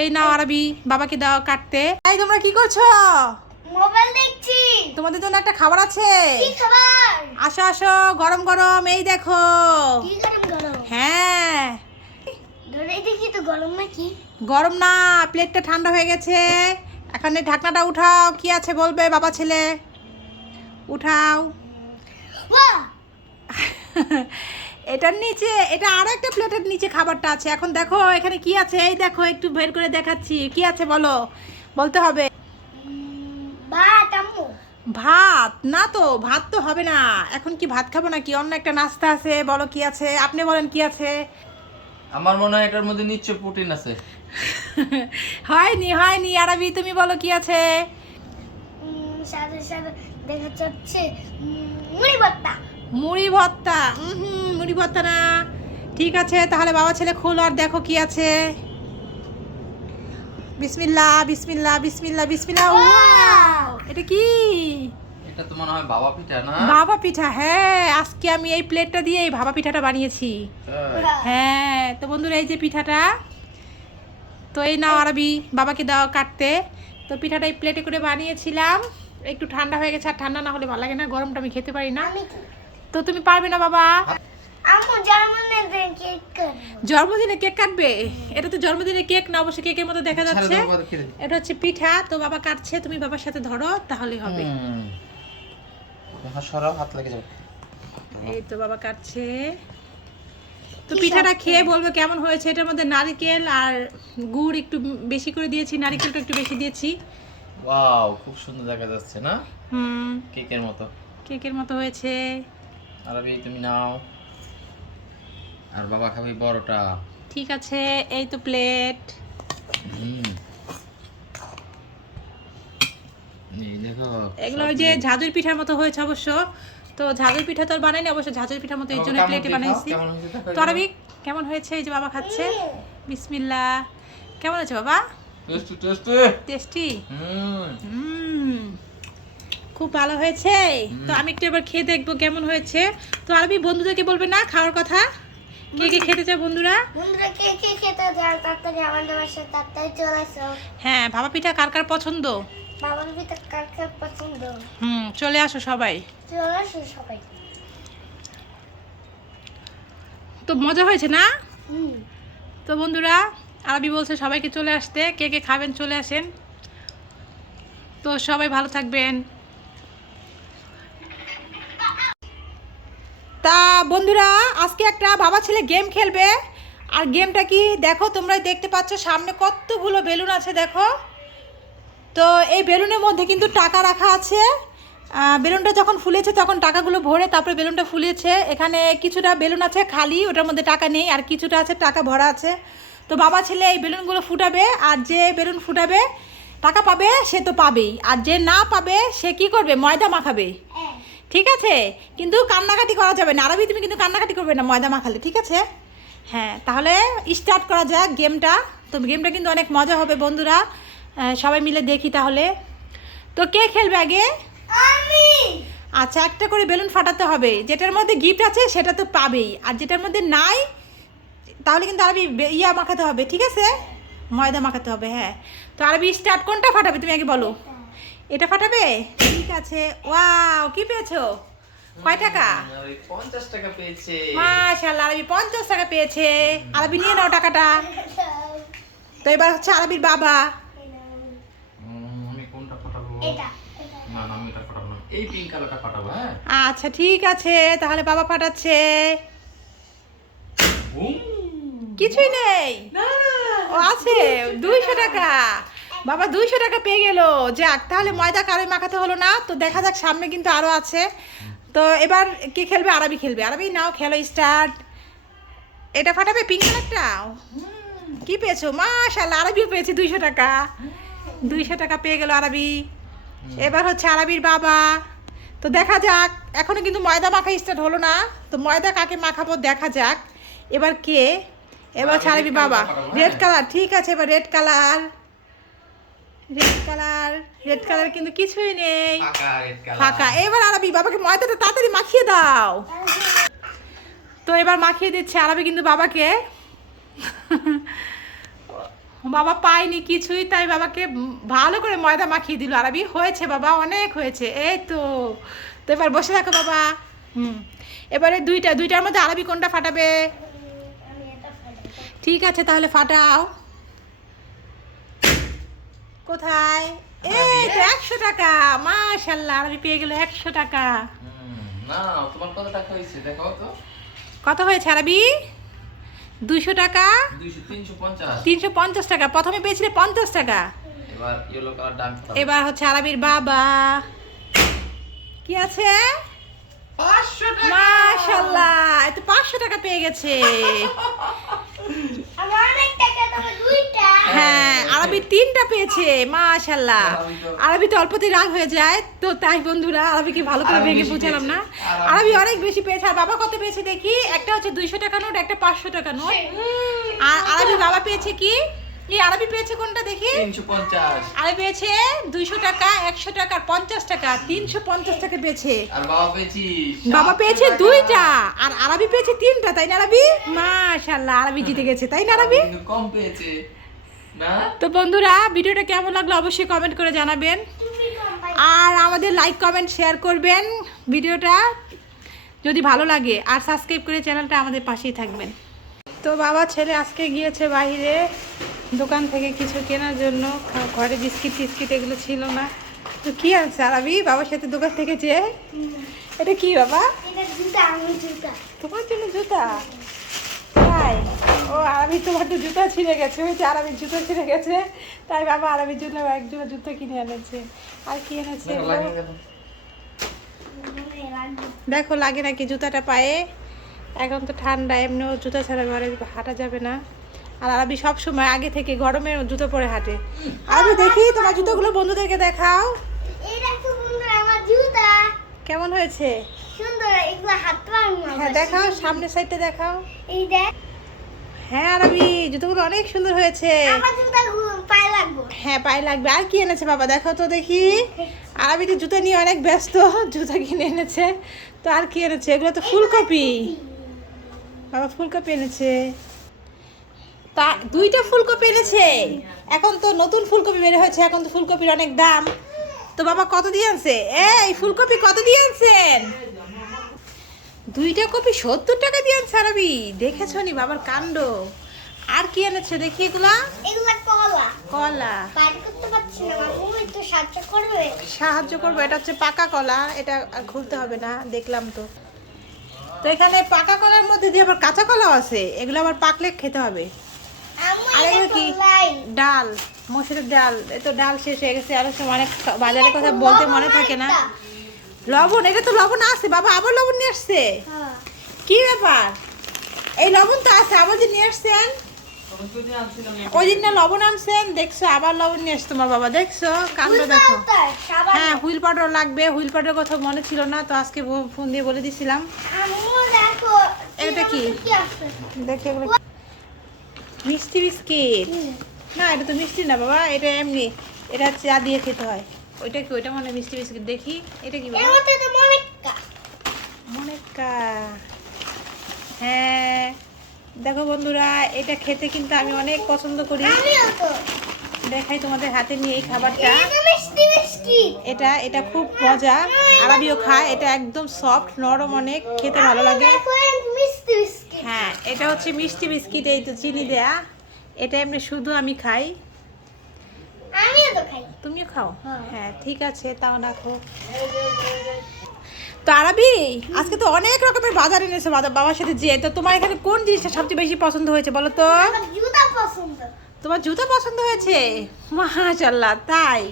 এই নাও আরবি, বাবাকে দাও কাটতে। এই তোমরা কি করছো? মোবাইল দেখছি। তোমাদের জন্য একটা খাবার আছে। কি খাবার? আসো আসো, গরম গরম, এই দেখো। কি গরম গরম? হ্যাঁ ধরে দেখি তো গরম নাকি? গরম না, প্লেটটা ঠান্ডা হয়ে গেছে। এখন এই ঢাকনাটা উঠাও, কি আছে বলবে বাবা ছেলে। উঠাও। বাহ, এটার নিচে, এটা আরো একটা প্লেটের নিচে খাবারটা আছে। এখন দেখো এখানে কি আছে, এই দেখো, একটু বের করে দেখাচ্ছি কি আছে, বলো, বলতে হবে। ভাত আম্মু। ভাত না তো, ভাত তো হবে না। এখন কি ভাত খাবো নাকি? অন্য একটা নাস্তা আছে, বলো কি আছে, আপনি বলেন কি আছে। আমার মনে হয় এটার মধ্যে নিশ্চয় প্রোটিন আছে। হয়নি হয়নি, আরবি তুমি বলো কি আছে। সাথে সাথে দেখা যাচ্ছে মুড়ি ভর্তা। মুড়ি ভর্তা? মুড়ি ভর্তা না। ঠিক আছে, তাহলে বাবা ছেলে খোলো আর দেখো কি আছে। বিসমিল্লাহ বিসমিল্লাহ বিসমিল্লাহ বিসমিল্লাহ। ওয়াও, এটা কি? এটা তো মনে হয় বাবা পিঠা না? ভাপা পিঠা। হ্যাঁ, আজকে আমি এই প্লেটটা দিয়ে এই ভাপা পিঠাটা বানিয়েছি। হ্যাঁ, তো বন্ধুরা এই যে পিঠাটা, তো এই নাও আরবি, বাবাকে দাও কাটতে। তো পিঠাটা এই প্লেটে করে বানিয়েছিলাম, একটু ঠান্ডা হয়ে গেছে। আর ঠান্ডা না হলে ভালো লাগে না, গরমটা আমি খেতে পারি না। আমি কি? তো তুমি পারবে না বাবা? আম্মু জন্মদিনে কেক করব। জন্মদিনে কেক কাটবে? এটা তো জন্মদিনে কেক না, অবশ্য কেকের মতো দেখা যাচ্ছে। এটা হচ্ছে পিঠা। তো বাবা কাটছে, তুমি বাবার সাথে ধরো, তাহলে হবে। সরাও, হাত লেগে যাবে। এই তো বাবা কাটছে। তো পিঠাটা খেয়ে বলবো কেমন হয়েছে। এটার মধ্যে নারকেল আর গুড় একটু বেশি করে দিয়েছি, নারকেলটা একটু বেশি দিয়েছি। ওয়াও, খুব সুন্দর দেখা যাচ্ছে না? হুম, কেকের মতো। কেকের মতো হয়েছে। আরবি তুমি নাও, আর বাবা খাবে বড়টা। ঠিক আছে, এই তো প্লেট। এই দেখো, এগুলো ওই যে ঝাঁঝুর পিঠার মতো হয়েছে অবশ্য। তো ঝাঁঝুর পিঠা তো আর বানাইনি অবশ্য, ঝাঁঝুর পিঠার মতো এই জন্য প্লেটে বানাইছি। তো আরবি কেমন হয়েছে? এই যে বাবা খাচ্ছে, বিসমিল্লাহ। কেমন আছে বাবা? Tasty tasty. টেস্টি? হুম, খুব ভালো হয়েছে। তো আমি একটু এবার খেয়ে দেখবো কেমন হয়েছে। তো আরবি বন্ধুদেরকে বলবে না খাওয়ার কথা? কে কে খেতে চাও বন্ধুরা? বন্ধুরা কে কে খেতে চাও তাড়াতাড়ি আমাদের বাসায় তাড়াতাড়ি চলে আসো। হ্যাঁ, ভাপা পিঠা কার কার পছন্দ? বাবার পিঠা কার কার পছন্দ? চলে আসো সবাই। চলে আসো সবাই। তো মজা হয়েছে না? হুম। তো বন্ধুরা, আরবি বলছে সবাইকে চলে আসতে, কে কে খাবেন চলে আসেন। তো সবাই ভালো থাকবেন। তা বন্ধুরা, আজকে একটা বাবা ছেলে গেম খেলবে। আর গেমটা কি দেখো, তোমরাই দেখতে পাচ্ছ সামনে কতগুলো বেলুন আছে দেখো। তো এই বেলুনের মধ্যে কিন্তু টাকা রাখা আছে। বেলুনটা যখন ফুলেছে তখন টাকাগুলো ভরে তারপরে বেলুনটা ফুলেছে। এখানে কিছুটা বেলুন আছে খালি, ওটার মধ্যে টাকা নেই, আর কিছুটা আছে টাকা ভরা আছে। তো বাবা ছেলে এই বেলুনগুলো ফুটাবে, আর যে বেলুন ফুটাবে টাকা পাবে সে তো পাবেই, আর যে না পাবে সে কি করবে, ময়দা মাখাবে। ঠিক আছে, কিন্তু কান্নাকাটি করা যাবে না। আরবি তুমি কিন্তু কান্নাকাটি করবে না ময়দা মাখালে, ঠিক আছে? হ্যাঁ, তাহলে স্টার্ট করা যাক গেমটা। তো গেমটা কিন্তু অনেক মজা হবে বন্ধুরা, সবাই মিলে দেখি তাহলে। তো কে খেলবে আগে? আমি। আচ্ছা, একটা করে বেলুন ফাটাতে হবে, যেটার মধ্যে গিফট আছে সেটা তো পাবেই, আর যেটার মধ্যে নাই তাহলে কিন্তু আরবি ইয়া মাখাতে হবে, ঠিক আছে? ময়দা মাখাতে হবে। হ্যাঁ, তো আরবি স্টার্ট, কোনটা ফাটাবে তুমি আগে বলো। এটা ফাটাবে? ঠিক আছে। ওয়াও, কি পেয়েছো? কয় টাকা? 50 টাকা পেয়েছে। মাশাআল্লাহ, আরবি 50 টাকা পেয়েছে। আরবি নিয়ে নাও টাকাটা। তো এবার হচ্ছে আরবির বাবা। আমি কোনটা ফাটাবো? এটা না না, আমি এটা ফাটাবো না, এই পিঙ্ক কালারটা ফাটাবো। হ্যাঁ, আচ্ছা ঠিক আছে, তাহলে বাবা ফাটাচ্ছে। কিছুই নেই। ও আছে 200 টাকা। বাবা 200 টাকা পেয়ে গেল। যাক, তাহলে ময়দা কারোই মাখাতে হলো না। তো দেখা যাক, সামনে কিন্তু আরো আছে। তো এবার কে খেলবে? আরবি খেলবে। আরবি নাও, খেলো স্টার্ট। এটা ফাটাবে পিঙ্ক কালারটা। কি পেয়েছো? মাশাআল্লাহ, আরবিও পেয়েছে 200 টাকা। 200 টাকা পেয়ে গেল আরবি। এবার হচ্ছে আরবির বাবা। তো দেখা যাক, এখনো কিন্তু ময়দা মাখা স্টার্ট হলো না। তো ময়দা কাকে মাখাবো দেখা যাক। এবার কে? এবার হচ্ছে আরবি বাবা। রেড কালার, ঠিক আছে, এবার red colour. Red colour, red colour কিন্তু কিছুই নেই, ফাঁকা। এবার আরবি বাবাকে ময়দাটা তাড়াতাড়ি মাখিয়ে দাও। তো এবার মাখিয়ে দিচ্ছে আরবি কিন্তু বাবাকে। বাবা পায়নি কিছুই, তাই বাবাকে ভালো করে ময়দা মাখিয়ে দিল। আরবি হয়েছে বাবা, অনেক হয়েছে। এই তো তো এবার বসে থাকো বাবা। এবারে দুইটার মধ্যে আরবি কোনটা ফাটাবে? আমি এটা ফাটাবো। ঠিক আছে তাহলে ফাটাও। কোথায়? এই তো 100 টাকা। মাশাআল্লাহ, আরবি পেয়ে গেল 100 টাকা। না তোমার কত টাকা হয়েছে দেখো তো। কত হয়েছে আরবি? 200 টাকা, 350। 350 টাকা। প্রথমে পেয়েছিলে 50 টাকা। এবার ইয়েলো কালার ডান। এবার হচ্ছে আরবির বাবা। কি আছে? 500 টাকা। মাশাআল্লাহ, এই তো 500 টাকা পেয়ে গেছে। আমার অনেক টাকা, তবে দুইটা। হ্যাঁ, আরবি 3টা পেয়েছে। মাশাআল্লাহ। আরবি তো অল্পতেই রাগ হয়ে যায়, তো তাই বন্ধুরা আরবিকে ভালো করে আরবি ভেঙে বেশি বুঝালাম না। পেয়েছে। আরবি অনেক বেশি পেয়েছে। আর বাবা কত পেয়েছে দেখি? একটা হচ্ছে 200 টাকা নোট, একটা 500 টাকা নোট। আর আরবি বাবা পেয়েছে কি? এই আরবি পেয়েছে কোনটা দেখি? 350। আরবি পেয়েছে 200 টাকা, 100 টাকা আর 50 টাকা। 350 টাকা পেয়েছে। আর বাবা পেয়েছি বাবা পেয়েছে 2টা আর আরবি পেয়েছে 3টা, তাই না আরবি? মাশাআল্লাহ, আরবি জিতে গেছে, তাই না আরবি? কিন্তু কম পেয়েছে না। তো বন্ধুরা ভিডিওটা কেমন লাগলো অবশ্যই কমেন্ট করে জানাবেন, তুমি কম পাই। আর আমাদের লাইক কমেন্ট শেয়ার করবেন ভিডিওটা যদি ভালো লাগে, আর সাবস্ক্রাইব করে চ্যানেলটা আমাদের পাশেই থাকবেন। তো বাবা ছেলে আজকে গিয়েছে বাইরে দোকান থেকে কিছু কেনার জন্য। ঘরে বিস্কিট টিস্কিট এগুলো ছিল না, তো কি আনছে আরবি বাবার সাথে দোকান থেকে যে? এটা কি বাবা? এটা জুতা, আমার জুতা। তোমার জন্য জুতা? তাই? ও আরবি তোমার তো জুতা ছিঁড়ে গেছে, হয়েছে আরবির জুতো ছিঁড়ে গেছে, তাই বাবা আরবির জন্য একজোড়া জুতো কিনে এনেছে। আর কি এনেছে দেখো, এগুলো? লাগিয়ে গেল। মনে রাখবো। দেখো লাগে নাকি জুতাটা পায়ে? এখন তো ঠান্ডা, এমনিও জুতা ছাড়া ঘরে হাঁটা যাবে না। আর আরবি সব সময় আগে থেকে গরমে জুতো পরে হাঁটে। আরবি দেখি তোমার জুতোগুলো বন্ধুদেরকে দেখাও। এই দেখো বন্ধুরা, আমার জুতা কেমন হয়েছে? সুন্দর। এগুলো হাত পারবো না। হ্যাঁ দেখাও, সামনের সাইডটা দেখাও। এই দেখ, হ্যাঁ আরবি জুতোগুলো অনেক সুন্দর হয়েছে। আমার জুতা পায়ে লাগবো। হ্যাঁ পায়ে লাগবে। আর কি এনেছে বাবা দেখো তো দেখি? আরবি তো জুতো নিয়ে অনেক ব্যস্ত, জুতো কিনে এনেছে। তো আর কি এনেছে? এগুলো তো ফুলকপি। বাবা ফুলকপি এনেছে। তা 2টা ফুলকপি এনেছে। এখন তো নতুন ফুলকপি বের হয়েছে, এখন তো ফুলকপির অনেক দাম। তো বাবা কত দিয়ে আনছে? এই ফুলকপি কত দিয়ে আনছেন? 2টা কপি 70 টাকা দিয়ে আনছে আরবি। দেখেছো নি বাবার কাণ্ড? আর কি এনেছে দেখি এগুলা? এগুলো কলা। কলা। বাইরে করতে পারছি না, মামু একটু সাহায্য করবে? সাহায্য করবো। এটা হচ্ছে পাকা কলা, এটা আর খুলতে হবে না, দেখলাম তো। তো এখানে পাকা কলার মধ্যে দিয়ে আবার কাঁচা কলাও আছে, এগুলো আবার পাকলে খেতে হবে। আম্মু আর এটা এগুলো কি? লাই। ডাল, মসুরের ডাল। এই তো ডাল শেষ হয়ে গেছে, আরো সময় অনেক বাজারের কথা বলতে মনে থাকে না। লবণ, এটা তো লবণ আছে বাবা, আবার লবণ নিয়ে আসছে। হ্যাঁ। কি ব্যাপার? এই লবণ তো আছে, আবার যে নিয়ে আসছেন? তখন তো দিয়ে আনছিলাম না। ওই দিন না লবণ আনছেন, দেখছো আবার লবণ নিয়ে আসছে তোমার বাবা, দেখছো কাণ্ড ফুল দেখো। পাউডার, সাবান। হ্যাঁ হুইল পাউডার লাগবে, হুইল পাউডার কথা মনে ছিল না, তো আজকে ফোন দিয়ে বলে দিছিলাম। আম্মু দেখো, এটা কি? কি আছে? দেখি এগুলো মিষ্টি বিস্কিট। না এটা তো মিষ্টি না বাবা, এটা এমনি, এটা চা দিয়ে খেতে হয়। ওইটা কি? ওইটা মনে হয় মিষ্টি বিস্কিট। দেখি এটা কি এর বাবা? মধ্যে তো মনিকা। মনেকা। হ্যাঁ দেখো বন্ধুরা, এটা খেতে কিন্তু আমি অনেক পছন্দ করি। আমিও তো। দেখাই তোমাদের হাতে নিয়ে এই খাবারটা। এটা মিষ্টি বিস্কিট। এটা খুব মজা, আরবিও খায়। এটা একদম সফট, নরম, অনেক খেতে ভালো লাগে। দেখো, এই মিষ্টি বিস্কিট। হ্যাঁ এটা হচ্ছে মিষ্টি বিস্কিট, এই তো চিনি দেয়া। এটা এমনি শুধু আমি খাই, আমিও তো খাই। তুমিও খাও? হ্যাঁ। হ্যাঁ ঠিক আছে, তাও রাখো। তো আরবি আজকে তো অনেক রকমের বাজার এনেছে বাবার সাথে যেয়ে। তো তোমার এখানে কোন জিনিসটা সবচেয়ে বেশি পছন্দ হয়েছে বলো তো? আমার জুতা পছন্দ। তোমার জুতো পছন্দ হয়েছে? মাশাআল্লাহ, তাই?